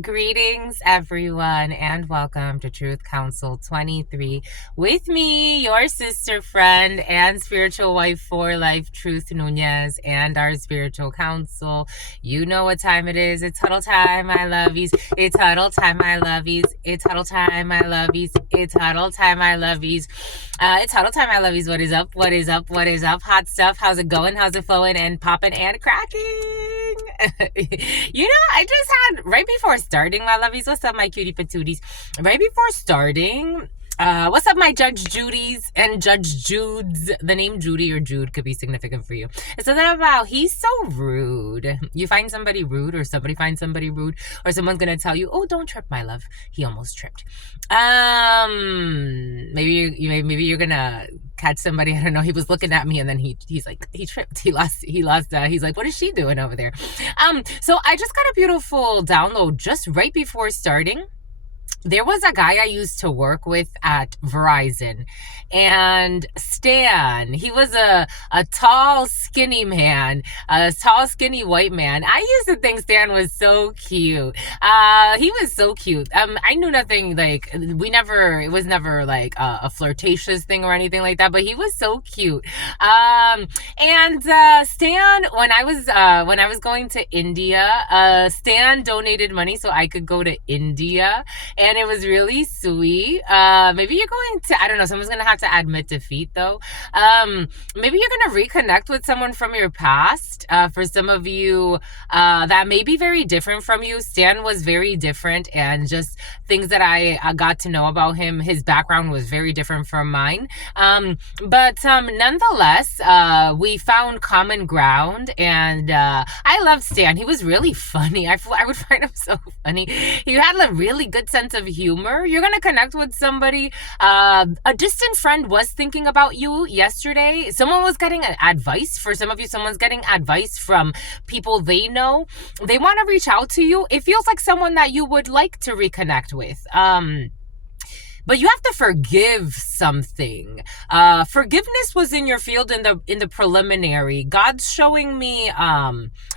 Greetings, everyone, and welcome to Truth Council 23 with me, your sister friend and spiritual wife for life, Truth Nuñez, and our spiritual council. You know what time it is. It's huddle time, my lovies. It's huddle time, my lovies. It's huddle time, my lovies. It's huddle time, my lovies. It's huddle time, my lovies. What is up? What is up? What is up? Hot stuff. How's it going? How's it flowing and popping and cracking? I just had, right before starting, my lovies, what's up, my cutie patooties? Right before starting, what's up, my Judge Judys and Judge Judes? The name Judy or Jude could be significant for you. It's something about, he's so rude. You find somebody rude, or somebody finds somebody rude, or someone's gonna tell you, oh, don't trip, my love. He almost tripped. Maybe you're gonna catch somebody, I don't know, he was looking at me and then he's like, he tripped, he's like, what is she doing over there? So I just got a beautiful download just right before starting. There was a guy I used to work with at Verizon, and Stan, he was a tall, skinny man, a tall, skinny white man. I used to think Stan was so cute. He was so cute. I knew nothing, like, it was never like a flirtatious thing or anything like that, but he was so cute. Stan, when I was going to India, Stan donated money so I could go to India, and it was really sweet. Maybe you're going to, I don't know, someone's gonna have to admit defeat though. Maybe you're gonna reconnect with someone from your past. For some of you, that may be very different from you. Stan was very different, and just things that I got to know about him, his background was very different from mine. But nonetheless, we found common ground, and I loved Stan. He was really funny. I would find him so funny. He had a really good sense of humor. You're gonna connect with somebody. A distant friend was thinking about you yesterday. Someone was getting advice. For some of you, someone's getting advice from people they know. They want to reach out to you. It feels like someone that you would like to reconnect with. But you have to forgive something. Forgiveness was in your field in the preliminary. God's showing me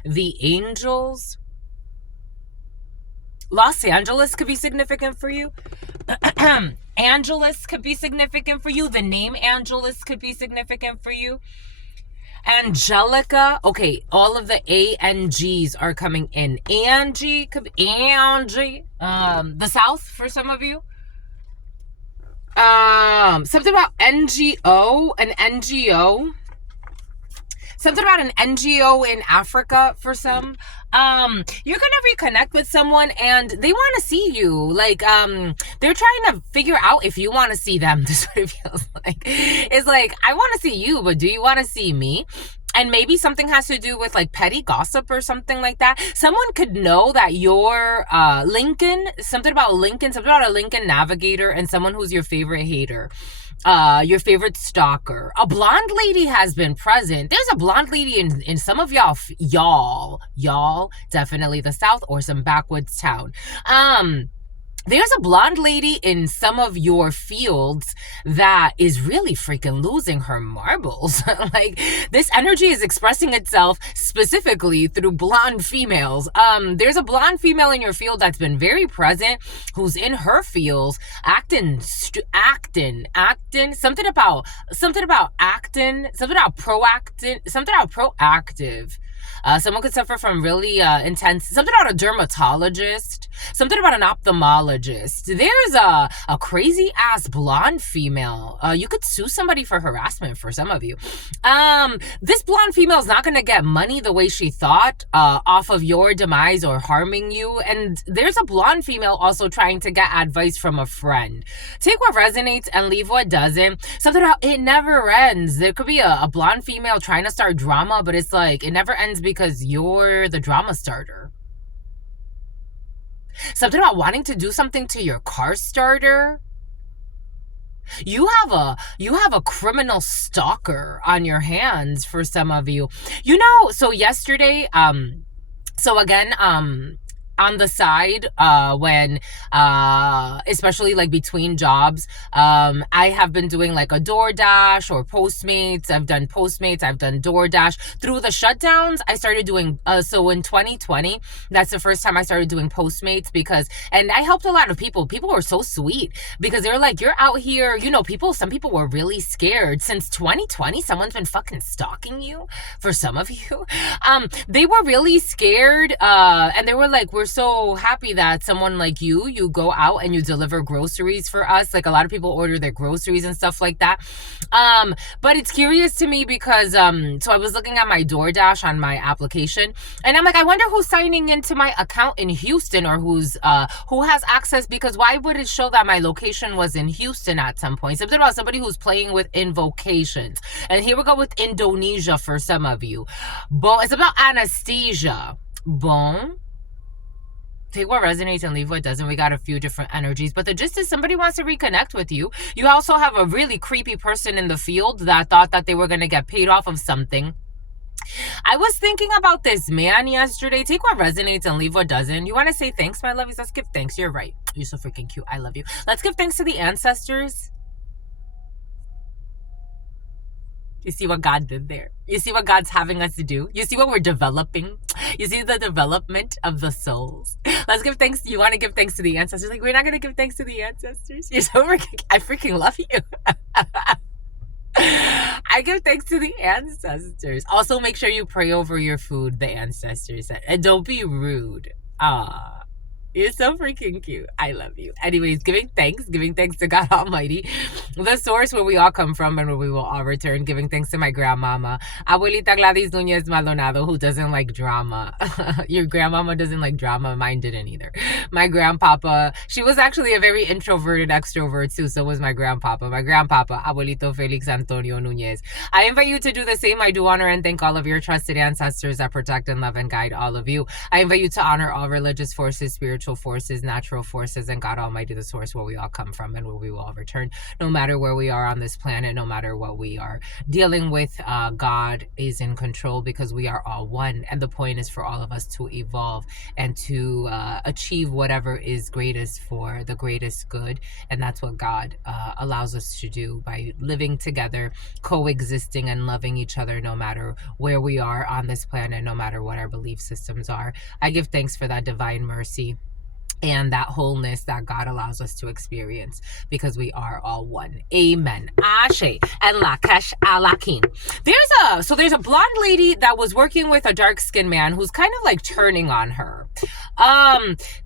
the angels. Los Angeles could be significant for you. Angeles could be significant for you. The name Angeles could be significant for you. Angelica. Okay, all of the A-N-Gs are coming in. Angie could be Angie. The South for some of you. Something about NGO, an NGO. Something about an NGO in Africa for some. You're gonna reconnect with someone and they want to see you. Like, they're trying to figure out if you want to see them. This is what it feels like. It's like, I want to see you, but do you want to see me? And maybe something has to do with like petty gossip or something like that. Someone could know that you're Lincoln, something about a Lincoln Navigator, and someone who's your favorite hater. Your favorite stalker. A blonde lady has been present. There's a blonde lady in some of y'all, definitely the South or some backwoods town. There's a blonde lady in some of your fields that is really freaking losing her marbles. Like, this energy is expressing itself specifically through blonde females. There's a blonde female in your field that's been very present, who's in her fields, acting, something about proactive. Someone could suffer from really intense, something about a dermatologist, something about an ophthalmologist. There's a crazy ass blonde female. You could sue somebody for harassment for some of you. This blonde female is not going to get money the way she thought off of your demise or harming you. And there's a blonde female also trying to get advice from a friend. Take what resonates and leave what doesn't. Something about it never ends. There could be a blonde female trying to start drama, but it's like it never ends because you're the drama starter. Something about wanting to do something to your car starter. You have a criminal stalker on your hands for some of you. So yesterday, so again, on the side, when especially like between jobs, I have been doing like a DoorDash or Postmates. I've done Postmates, I've done DoorDash. Through the shutdowns, I started doing so in 2020, that's the first time I started doing Postmates, and I helped a lot of people. People were so sweet because they were like, you're out here, you know, some people were really scared. Since 2020, someone's been fucking stalking you. For some of you, they were really scared, and they were like, we're so happy that someone like you go out and you deliver groceries for us. Like, a lot of people order their groceries and stuff like that. But it's curious to me because so I was looking at my DoorDash on my application, and I'm like, I wonder who's signing into my account in Houston, or who has access, because why would it show that my location was in Houston at some point? Something about somebody who's playing with invocations. And here we go with Indonesia for some of you. Bon, it's about anesthesia. Bon. Take what resonates and leave what doesn't. We got a few different energies, but the gist is somebody wants to reconnect with you. You also have a really creepy person in the field that thought that they were going to get paid off of something. I was thinking about this man yesterday. Take what resonates and leave what doesn't. You want to say thanks, my lovies? Let's give thanks. You're right. You're so freaking cute. I love you. Let's give thanks to the ancestors. You see what God did there? You see what God's having us to do? You see what we're developing? You see the development of the souls? Let's give thanks. You want to give thanks to the ancestors? Like, we're not going to give thanks to the ancestors? You're so freaking... I freaking love you. I give thanks to the ancestors. Also, make sure you pray over your food, the ancestors said. And don't be rude. You're so freaking cute. I love you. Anyways, giving thanks to God Almighty, the source where we all come from and where we will all return. Giving thanks to my grandmama, Abuelita Gladys Nuñez Maldonado, who doesn't like drama. Your grandmama doesn't like drama. Mine didn't either. My grandpapa, she was actually a very introverted extrovert too. So was my grandpapa. My grandpapa, Abuelito Felix Antonio Nuñez. I invite you to do the same. I do honor and thank all of your trusted ancestors that protect and love and guide all of you. I invite you to honor all religious forces, spiritual forces, natural forces, and God Almighty, the source where we all come from and where we will all return. No matter where we are on this planet, no matter what we are dealing with, God is in control, because we are all one. And the point is for all of us to evolve and to achieve whatever is greatest for the greatest good. And that's what God allows us to do by living together, coexisting, and loving each other no matter where we are on this planet, no matter what our belief systems are. I give thanks for that divine mercy and that wholeness that God allows us to experience, because we are all one. Amen. Ashe and Lakesh Alakin. There's a blonde lady that was working with a dark-skinned man who's kind of like turning on her.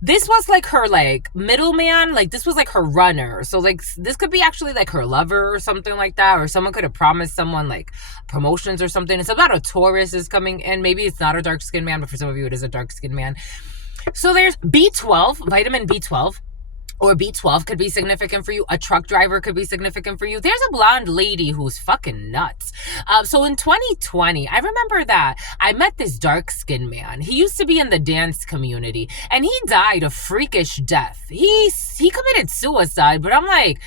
This was like her like middleman, like this was like her runner. So like this could be actually like her lover or something like that, or someone could have promised someone like promotions or something. It's about a tourist is coming in. Maybe it's not a dark-skinned man, but for some of you it is a dark-skinned man. So there's B12, vitamin B12, or B12 could be significant for you. A truck driver could be significant for you. There's a blonde lady who's fucking nuts. So in 2020, I remember that I met this dark-skinned man. He used to be in the dance community, and he died a freakish death. He committed suicide, but I'm like...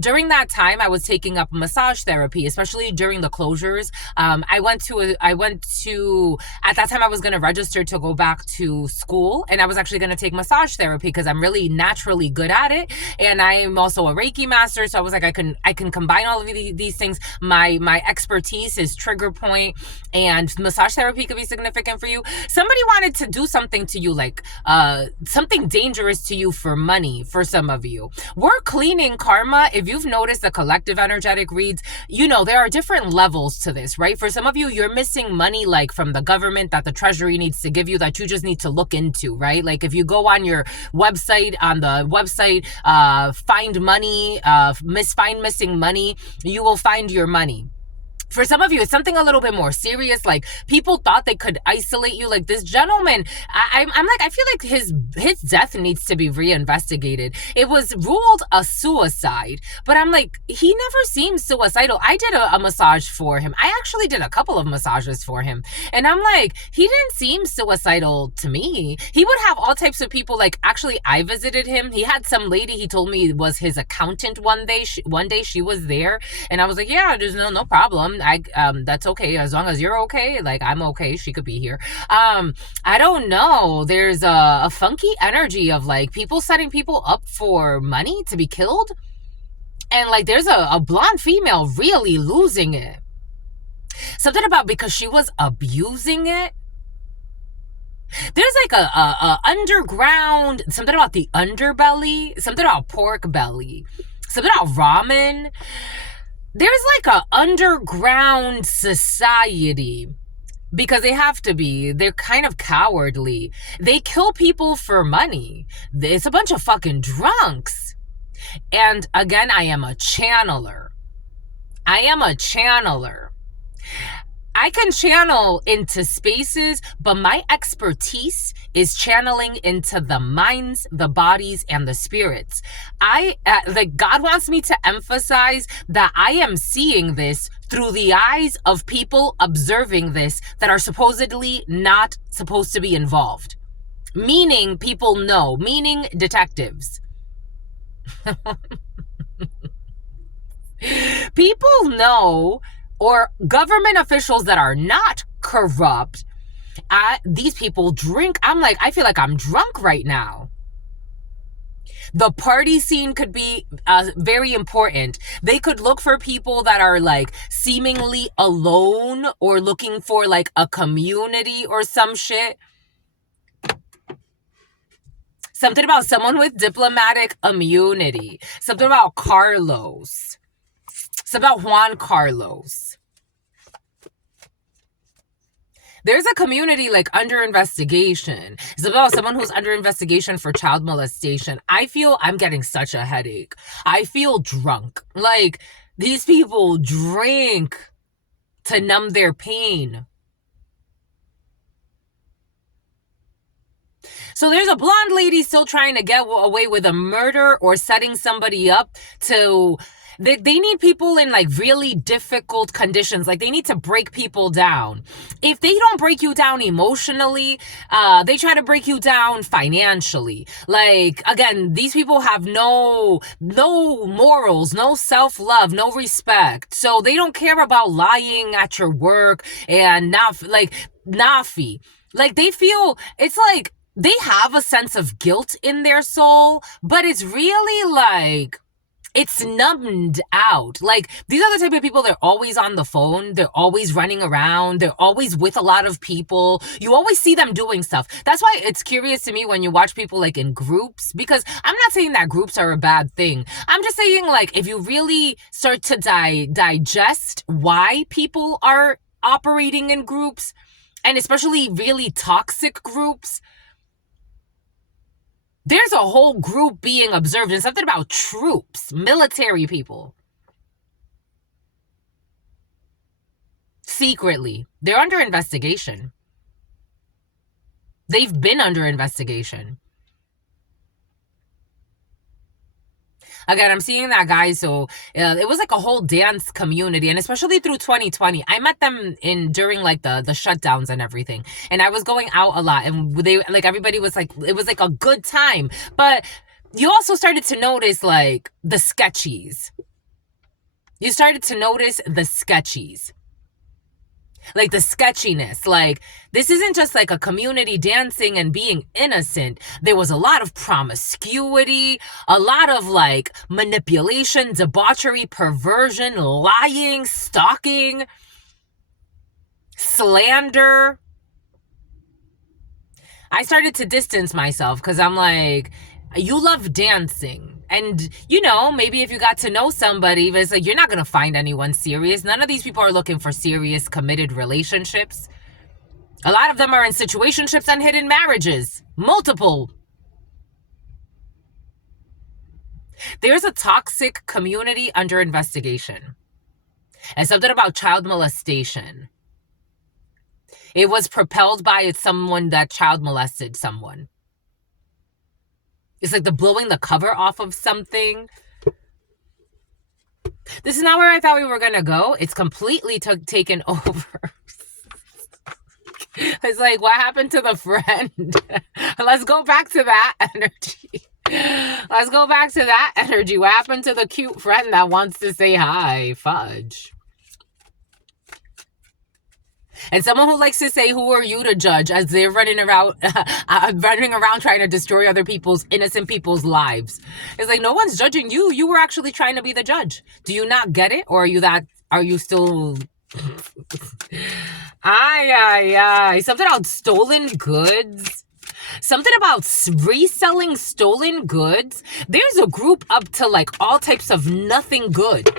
during that time, I was taking up massage therapy, especially during the closures. I went to, at that time I was going to register to go back to school, and I was actually going to take massage therapy because I'm really naturally good at it. And I'm also a Reiki master. So I was like, I can combine all of these things. My expertise is trigger point, and massage therapy could be significant for you. Somebody wanted to do something to you, like, something dangerous to you for money for some of you. We're cleaning karma. If you've noticed the collective energetic reads, you know, there are different levels to this, right? For some of you, you're missing money like from the government that the treasury needs to give you that you just need to look into, right? Like if you go on your website, find money, find missing money, you will find your money. For some of you, it's something a little bit more serious. Like people thought they could isolate you. Like this gentleman, I'm like, I feel like his death needs to be reinvestigated. It was ruled a suicide, but I'm like, he never seems suicidal. I did a massage for him. I actually did a couple of massages for him. And I'm like, he didn't seem suicidal to me. He would have all types of people. Like actually, I visited him. He had some lady, he told me was his accountant one day. She was there. And I was like, yeah, there's no problem. that's okay. As long as you're okay, like, I'm okay. She could be here. I don't know. There's a funky energy of like people setting people up for money to be killed. And like there's a blonde female really losing it. Something about because she was abusing it. There's like a underground, something about the underbelly, something about pork belly, something about ramen. There's like a underground society because they have to be. They're kind of cowardly. They kill people for money. It's a bunch of fucking drunks. And again, I am a channeler. I can channel into spaces, but my expertise is channeling into the minds, the bodies, and the spirits. Like God wants me to emphasize that I am seeing this through the eyes of people observing this that are supposedly not supposed to be involved. Meaning people know, meaning detectives. People know, or government officials that are not corrupt. These people drink. I feel like I'm drunk right now. The party scene could be very important. They could look for people that are like seemingly alone or looking for like a community or some shit. Something about someone with diplomatic immunity. Something about Carlos. Something about Juan Carlos. There's a community like under investigation. It's about someone who's under investigation for child molestation. I feel I'm getting such a headache. I feel drunk. Like these people drink to numb their pain. So there's a blonde lady still trying to get away with a murder or setting somebody up to... They need people in like really difficult conditions. Like they need to break people down. If they don't break you down emotionally, they try to break you down financially. Like, again, these people have no morals, no self-love, no respect. So they don't care about lying at your work and nafi. Like they feel, it's like they have a sense of guilt in their soul, but it's really like, it's numbed out. Like, these are the type of people, they're always on the phone. They're always running around. They're always with a lot of people. You always see them doing stuff. That's why it's curious to me when you watch people, like, in groups. Because I'm not saying that groups are a bad thing. I'm just saying, like, if you really start to digest why people are operating in groups, and especially really toxic groups, there's a whole group being observed, and something about troops, military people. Secretly. They're under investigation. They've been under investigation. Again, I'm seeing that, guys. So it was like a whole dance community, and especially through 2020, I met them during like the shutdowns and everything. And I was going out a lot, and they like everybody was like, it was like a good time. But you also started to notice like the sketchies. You started to notice the sketchies. Like the sketchiness. Like, this isn't just like a community dancing and being innocent. There was a lot of promiscuity, a lot of like manipulation, debauchery, perversion, lying, stalking, slander. I started to distance myself because I'm like, you love dancing. And, you know, maybe if you got to know somebody, it's like, you're not going to find anyone serious. None of these people are looking for serious, committed relationships. A lot of them are in situationships and hidden marriages. Multiple. There's a toxic community under investigation. And something about child molestation. It was propelled by someone that child molested someone. It's like the blowing the cover off of something. This is not where I thought we were going to go. It's completely taken over. It's like, what happened to the friend? Let's go back to that energy. Let's go back to that energy. What happened to the cute friend that wants to say hi? Fudge. And someone who likes to say, who are you to judge, as they're running around, running around trying to destroy other people's, innocent people's lives. It's like, no one's judging you. You were actually trying to be the judge. Do you not get it? Or are you still... Something about stolen goods. Something about reselling stolen goods. There's a group up to like all types of nothing good.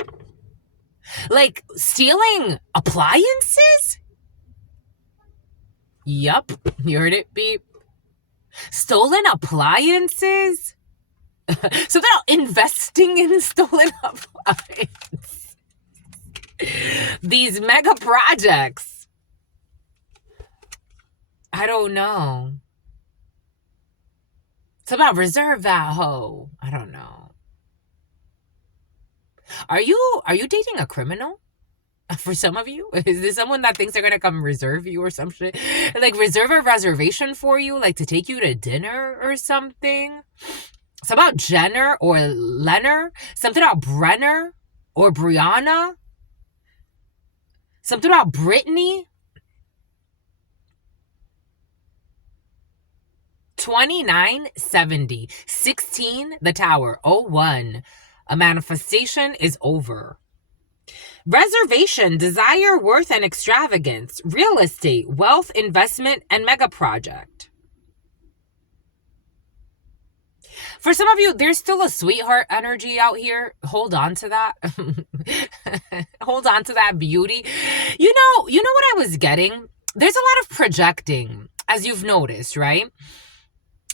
Like stealing appliances? Yup, you heard it, beep. Stolen appliances? Something about investing in stolen appliances. These mega projects. I don't know. It's about reserve that hoe. I don't know. Are you dating a criminal? For some of you? Is there someone that thinks they're gonna come reserve you or some shit? Like reserve a reservation for you, like to take you to dinner or something? It's about Jenner or Lenner. Something about Brenner or Brianna. Something about Brittany. 2970. 16, the tower. 01. A manifestation is over. Reservation, desire, worth, and extravagance. Real estate, wealth, investment, and mega project. For some of you, there's still a sweetheart energy out here. Hold on to that. Hold on to that beauty. You know what I was getting? There's a lot of projecting, as you've noticed, right?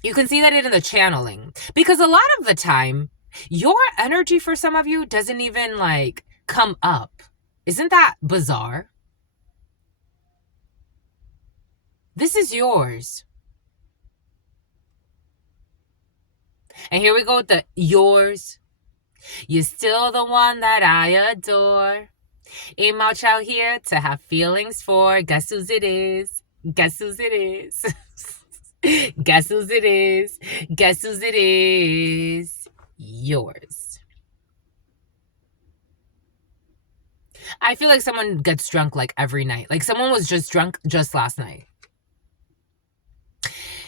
You can see that in the channeling. Because a lot of the time, your energy for some of you doesn't even like come up. Isn't that bizarre? This is yours. And here we go with the yours. You're still the one that I adore. Ain't much out here to have feelings for. Guess whose it is? Guess whose it is? Guess whose it is? Guess whose it is? Yours. I feel like someone gets drunk like every night. Like someone was just drunk just last night.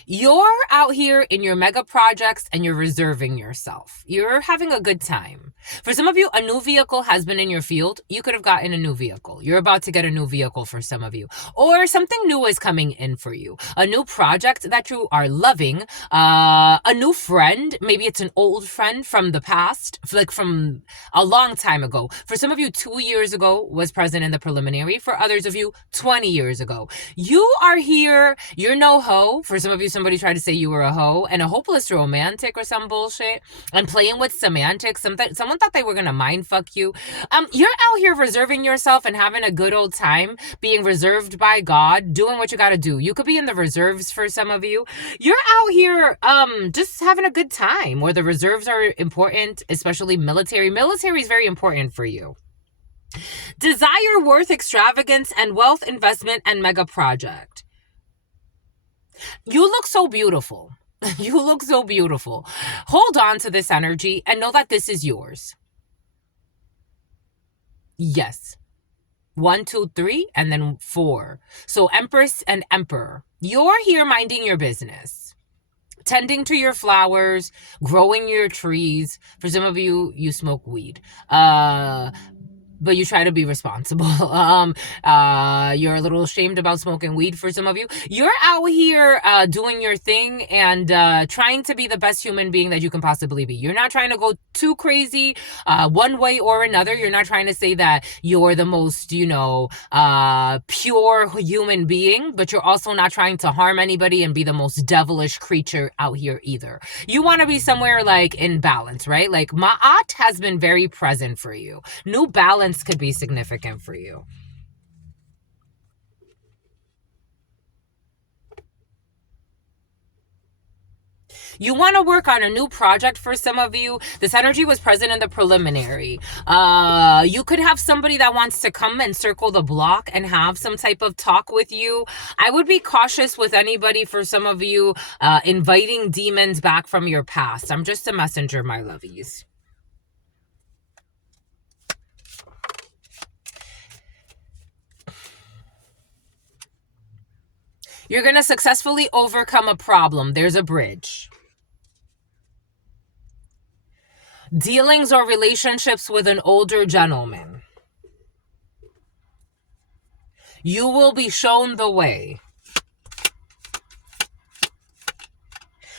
You're out here in your mega projects and you're reserving yourself. You're having a good time. For some of you, a new vehicle has been in your field. You could have gotten a new vehicle. You're about to get a new vehicle for some of you. Or something new is coming in for you. A new project that you are loving. A new friend. Maybe it's an old friend from the past. Like from a long time ago. For some of you, 2 years ago was present in the preliminary. For others of you, 20 years ago. You are here. You're no hoe. For some of you, somebody tried to say you were a hoe and a hopeless romantic or some bullshit and playing with semantics. Someone thought they were gonna mind fuck you. You're out here reserving yourself and having a good old time, being reserved by God, doing what you gotta do. You could be in the reserves for some of you. You're out here just having a good time, where the reserves are important, especially military. Military is very important for you. Desire, worth, extravagance, and wealth, investment, and mega project. You look so beautiful. You look so beautiful. Hold on to this energy and know that this is yours. Yes. 1, 2, 3, and then 4. So Empress and Emperor. You're here minding your business. Tending to your flowers, growing your trees. For some of you, you smoke weed. But you try to be responsible. You're a little ashamed about smoking weed for some of you. You're out here doing your thing and trying to be the best human being that you can possibly be. You're not trying to go too crazy one way or another. You're not trying to say that you're the most, pure human being, but you're also not trying to harm anybody and be the most devilish creature out here either. You want to be somewhere like in balance, right? Like Ma'at has been very present for you. New balance could be significant for you. You want to work on a new project for some of you. This energy was present in the preliminary. You could have somebody that wants to come and circle the block and have some type of talk with you. I would be cautious with anybody, for some of you, inviting demons back from your past. I'm just a messenger, my lovies. You're going to successfully overcome a problem. There's a bridge. Dealings or relationships with an older gentleman. You will be shown the way.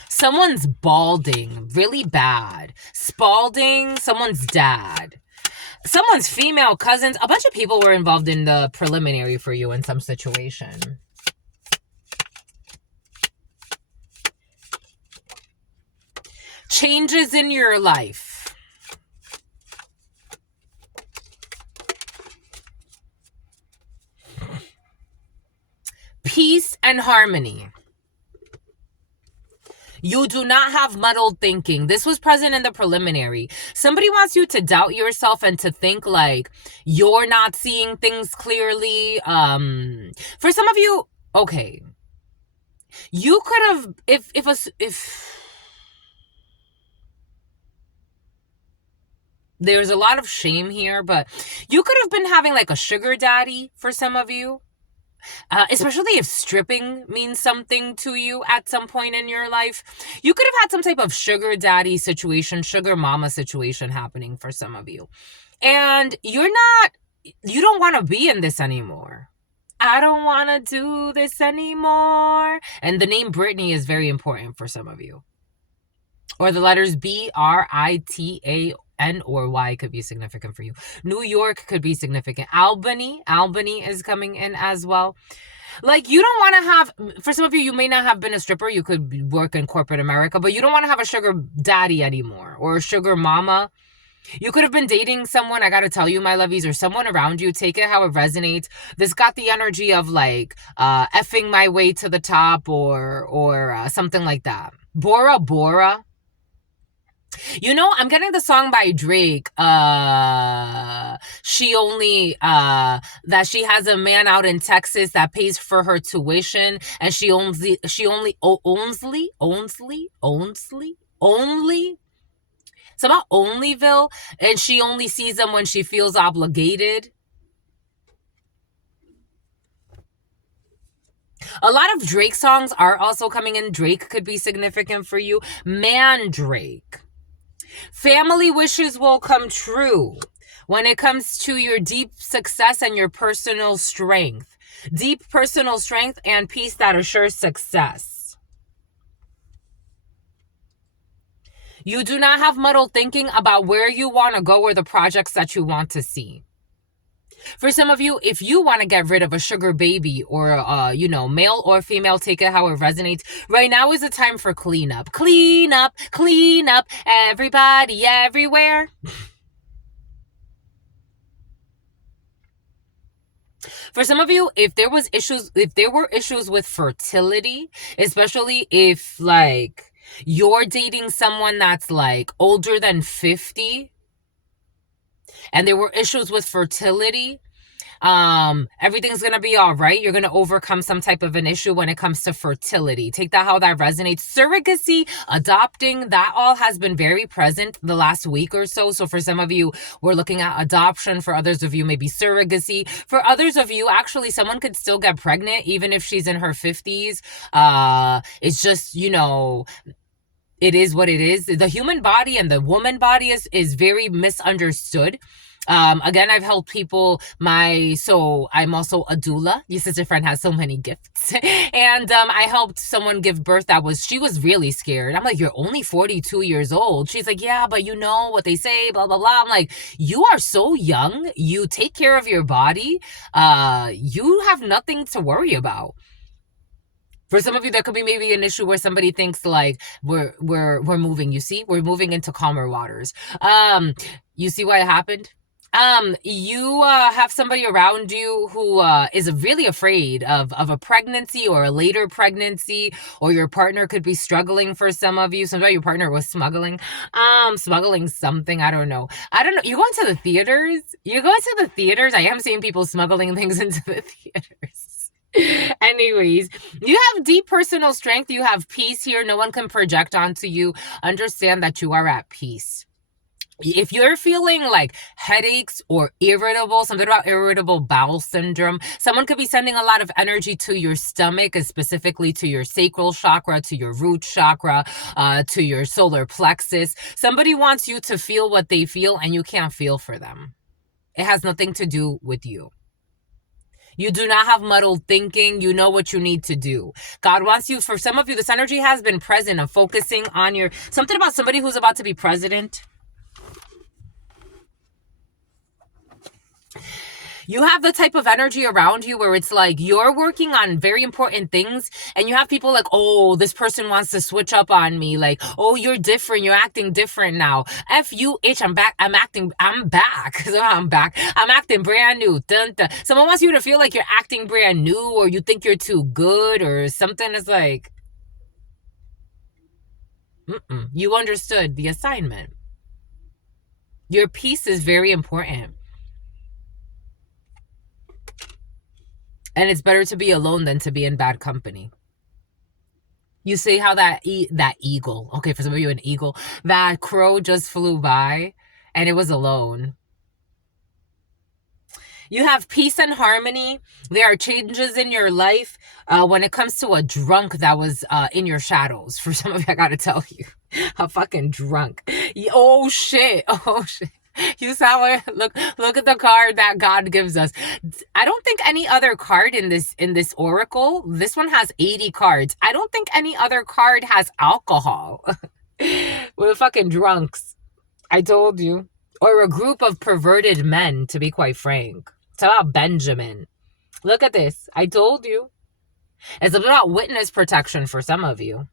Someone's balding really bad. Spalding, someone's dad. Someone's female cousins. A bunch of people were involved in the preliminary for you in some situation. Changes in your life. Peace and harmony. You do not have muddled thinking. This was present in the preliminary. Somebody wants you to doubt yourself and to think like you're not seeing things clearly. For some of you, okay. You could have, if there's a lot of shame here, but you could have been having like a sugar daddy for some of you. Especially if stripping means something to you at some point in your life. You could have had some type of sugar daddy situation, sugar mama situation happening for some of you. And you don't want to be in this anymore. I don't want to do this anymore. And the name Brittany is very important for some of you. Or the letters Brita or Y could be significant for you. New York could be significant. Albany is coming in as well. Like, you don't want to have, for some of you, you may not have been a stripper. You could work in corporate America, but you don't want to have a sugar daddy anymore or a sugar mama. You could have been dating someone, I got to tell you, my lovies, or someone around you. Take it how it resonates. This got the energy of like effing my way to the top or something like that. Bora Bora. You know, I'm getting the song by Drake. She only that she has a man out in Texas that pays for her tuition, and she only somehow Onlyville, and she only sees them when she feels obligated. A lot of Drake songs are also coming in. Drake could be significant for you. Mandrake. Family wishes will come true when it comes to your deep success and your personal strength. Deep personal strength and peace that assures success. You do not have muddled thinking about where you want to go or the projects that you want to see. For some of you, if you want to get rid of a sugar baby or, male or female, take it how it resonates. Right now is the time for cleanup. Clean up, everybody, everywhere. For some of you, if there were issues with fertility, especially if like you're dating someone that's like older than 50, and there were issues with fertility, everything's gonna be all right. You're gonna overcome some type of an issue when it comes to fertility. Take that how that resonates. Surrogacy, adopting, that all has been very present the last week or so. So for some of you, we're looking at adoption. For others of you, maybe surrogacy. For others of you, actually, someone could still get pregnant even if she's in her 50s. It's just, it is what it is. The human body and the woman body is very misunderstood. Again, I've helped people. So I'm also a doula. Your sister friend has so many gifts. And I helped someone give birth she was really scared. I'm like, you're only 42 years old. She's like, yeah, but you know what they say, blah, blah, blah. I'm like, you are so young. You take care of your body. You have nothing to worry about. For some of you, there could be maybe an issue where somebody thinks like we're moving. You see, we're moving into calmer waters. You see why it happened? You have somebody around you who is really afraid of a pregnancy or a later pregnancy, or your partner could be struggling. For some of you, somebody your partner was smuggling something. I don't know. You're going to the theaters. I am seeing people smuggling things into the theaters. Anyways, you have deep personal strength. You have peace here. No one can project onto you. Understand that you are at peace. If you're feeling like headaches or irritable, something about irritable bowel syndrome, someone could be sending a lot of energy to your stomach, and specifically to your sacral chakra, to your root chakra, to your solar plexus. Somebody wants you to feel what they feel, and you can't feel for them. It has nothing to do with you. You do not have muddled thinking. You know what you need to do. God wants you, for some of you, this energy has been present of focusing on your, something about somebody who's about to be president. You have the type of energy around you where it's like you're working on very important things, and you have people like, oh, this person wants to switch up on me. Like, oh, you're different. You're acting different now. F you, itch. I'm back. I'm back. So I'm back. I'm acting brand new. Dun, dun. Someone wants you to feel like you're acting brand new, or you think you're too good or something. Is like, you understood the assignment. Your peace is very important. And it's better to be alone than to be in bad company. You see how that eagle, okay, for some of you, an eagle, that crow just flew by and it was alone. You have peace and harmony. There are changes in your life when it comes to a drunk that was in your shadows. For some of you, I gotta tell you, a fucking drunk. Oh shit! Oh shit! You saw it. Look at the card that God gives us. I don't think any other card in this oracle. This one has 80 cards. I don't think any other card has alcohol. We're fucking drunks. I told you. Or a group of perverted men, to be quite frank. It's about Benjamin. Look at this. I told you. It's about witness protection for some of you.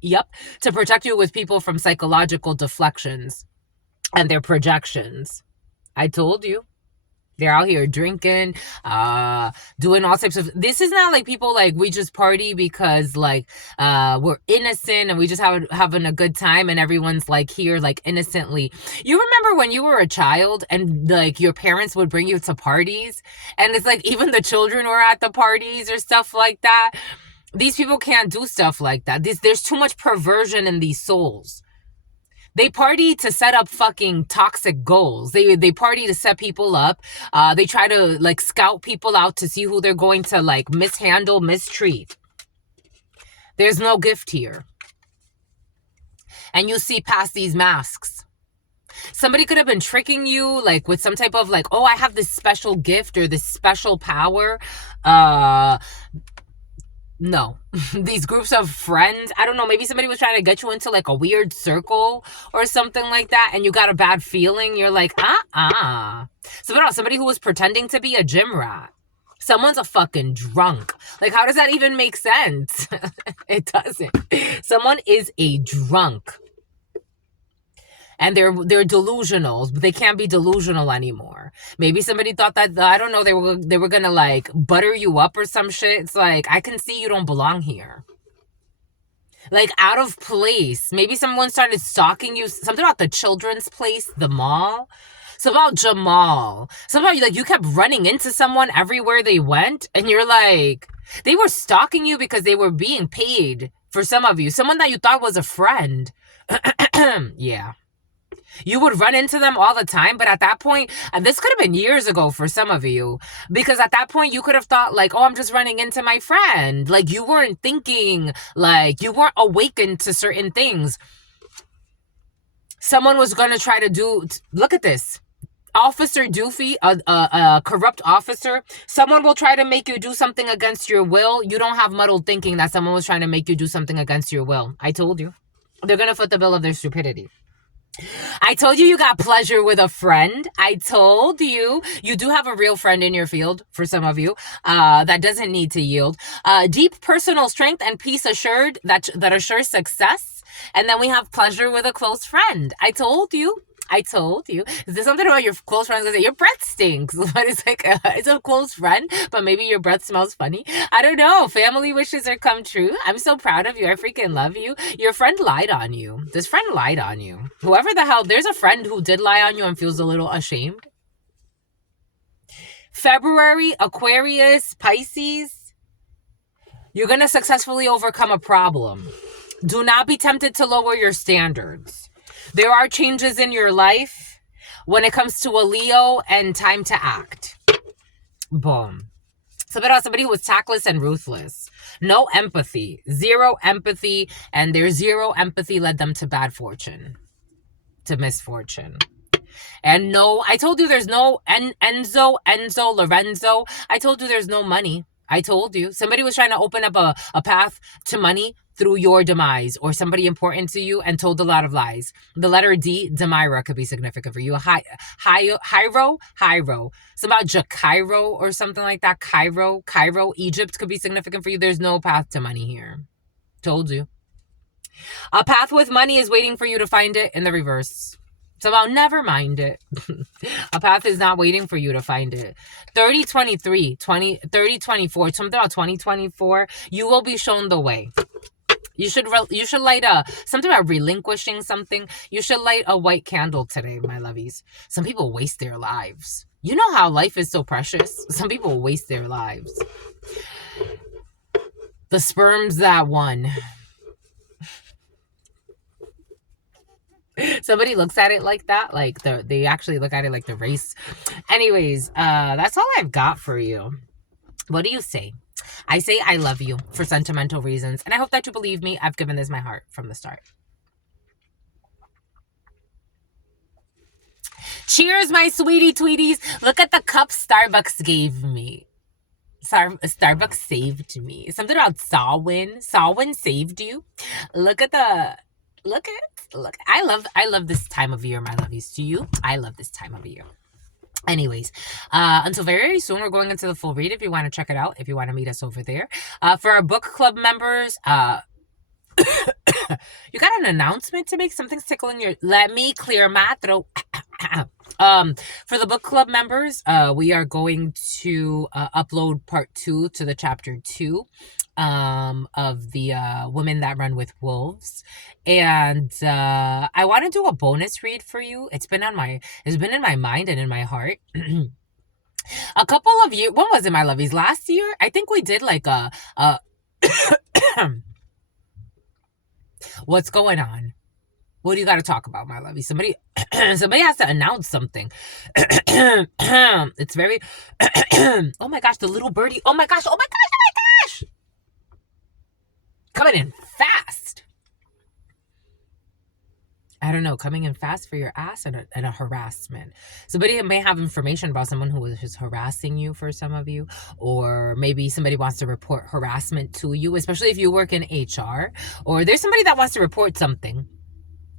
Yep. To protect you with people from psychological deflections and their projections. I told you. They're out here drinking, doing all types of, this is not like people like, we just party because like, we're innocent and we just having a good time and everyone's like here like innocently. You remember when you were a child and like your parents would bring you to parties and it's like even the children were at the parties or stuff like that? These people can't do stuff like that. There's too much perversion in these souls. They party to set up fucking toxic goals. They party to set people up. They try to like scout people out to see who they're going to like mishandle, mistreat. There's no gift here. And you see past these masks. Somebody could have been tricking you like with some type of like, oh, I have this special gift or this special power. No. These groups of friends, I don't know, maybe somebody was trying to get you into like a weird circle or something like that and you got a bad feeling. You're like, somebody who was pretending to be a gym rat. Someone's a fucking drunk. Like, how does that even make sense? It doesn't. Someone is a drunk. And they're delusional, but they can't be delusional anymore. Maybe somebody thought that, I don't know, they were gonna like butter you up or some shit. It's like, I can see you don't belong here. Like out of place. Maybe someone started stalking you. Something about the children's place, the mall. Something about Jamal. Somehow you kept running into someone everywhere they went. And you're like, they were stalking you because they were being paid for some of you. Someone that you thought was a friend. Yeah. You would run into them all the time, but at that point, and this could have been years ago for some of you, because at that point you could have thought like, oh, I'm just running into my friend. Like you weren't thinking, like you weren't awakened to certain things. Someone was going to try to do, look at this. Officer Doofy, a corrupt officer, someone will try to make you do something against your will. You don't have muddled thinking that someone was trying to make you do something against your will. I told you. They're going to foot the bill of their stupidity. I told you got pleasure with a friend. I told you do have a real friend in your field for some of you that doesn't need to yield. Deep personal strength and peace assured that assures success. And then we have pleasure with a close friend. I told you. Is there something about your close friends that say your breath stinks? But it's like it's a close friend, but maybe your breath smells funny. I don't know. Family wishes are come true. I'm so proud of you. I freaking love you. Your friend lied on you. This friend lied on you. Whoever the hell, there's a friend who did lie on you and feels a little ashamed. February, Aquarius, Pisces. You're going to successfully overcome a problem. Do not be tempted to lower your standards. There are changes in your life when it comes to a Leo and time to act. Boom. Somebody who was tactless and ruthless. No empathy. Zero empathy. And their zero empathy led them to bad fortune. To misfortune. And no, I told you there's no Enzo, Lorenzo. I told you there's no money. I told you. Somebody was trying to open up a path to money through your demise or somebody important to you and told a lot of lies. The letter D, Demira, could be significant for you. Hyro. It's about Cairo or something like that. Cairo, Egypt could be significant for you. There's no path to money here. Told you. A path with money is waiting for you to find it in the reverse. It's about never mind it. A path is not waiting for you to find it. 3024, something about 2024, you will be shown the way. You should light something about relinquishing something. You should light a white candle today, my lovies. Some people waste their lives. You know how life is so precious? Some people waste their lives. The sperms that won. Somebody looks at it like that, like they actually look at it like the race. Anyways, that's all I've got for you. What do you say? I say I love you for sentimental reasons, and I hope that you believe me. I've given this my heart from the start. Cheers, my sweetie tweeties. Look at the cup Starbucks gave me. Starbucks saved me. Something about Samhain. Samhain saved you. Look. I love this time of year, my lovies. Do you? I love this time of year. Anyways, until very soon, we're going into the full read. If you want to check it out, if you want to meet us over there. For our book club members, you got an announcement to make? Something's tickling your... Let me clear my throat. For the book club members, we are going to upload part 2 to the chapter 2 of the Women That Run with Wolves. And I want to do a bonus read for you. It's been in my mind and in my heart. A couple of years, when was it, my lovies? Last year? I think we did like a what's going on? What do you got to talk about, my lovey? Somebody has to announce something. It's very... Oh my gosh, the little birdie. Oh my gosh. Coming in fast. I don't know, coming in fast for your ass and a harassment. Somebody may have information about someone who is just harassing you for some of you, or maybe somebody wants to report harassment to you, especially if you work in HR, or there's somebody that wants to report something.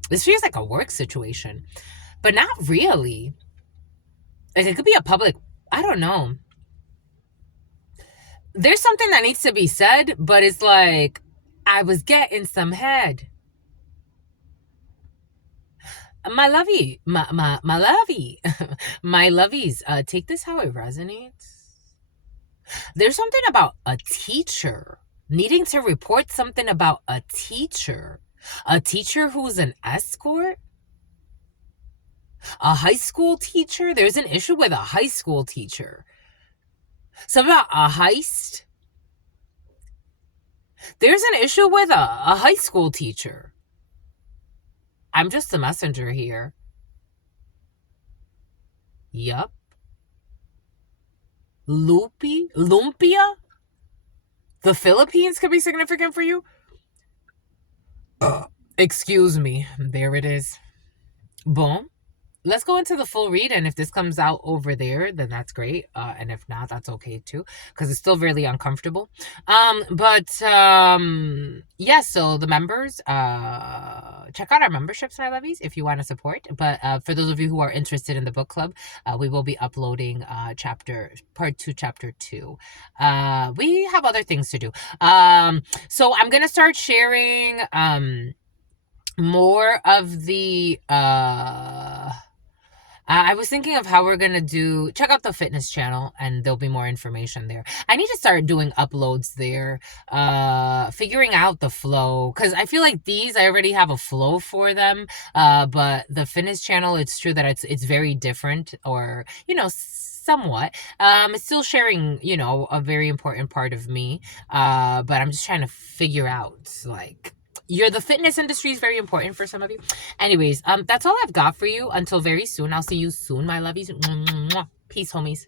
This feels like a work situation, but not really. Like, it could be a public, I don't know. There's something that needs to be said, but it's like, I was getting some head. My lovey, my lovey, my lovies, take this how it resonates. There's something about a teacher needing to report something about a teacher who's an escort, a high school teacher. There's an issue with a high school teacher. Something about a heist. There's an issue with a high school teacher. I'm just the messenger here. Yup. Lumpia? The Philippines could be significant for you. Excuse me. There it is. Boom. Let's go into the full read, and if this comes out over there, then that's great. And if not, that's okay too, because it's still really uncomfortable. Yeah, so the members, check out our memberships, my lovies, if you want to support. But for those of you who are interested in the book club, we will be uploading part 2, chapter 2. We have other things to do. So I'm gonna start sharing more of the I was thinking of how we're going to check out the fitness channel, and there'll be more information there. I need to start doing uploads there, figuring out the flow, because I feel like these, I already have a flow for them, but the fitness channel, it's true that it's very different, or, somewhat. It's still sharing, a very important part of me, but I'm just trying to figure out, like, the fitness industry is very important for some of you. Anyways, that's all I've got for you until very soon. I'll see you soon, my lovies. Peace, homies.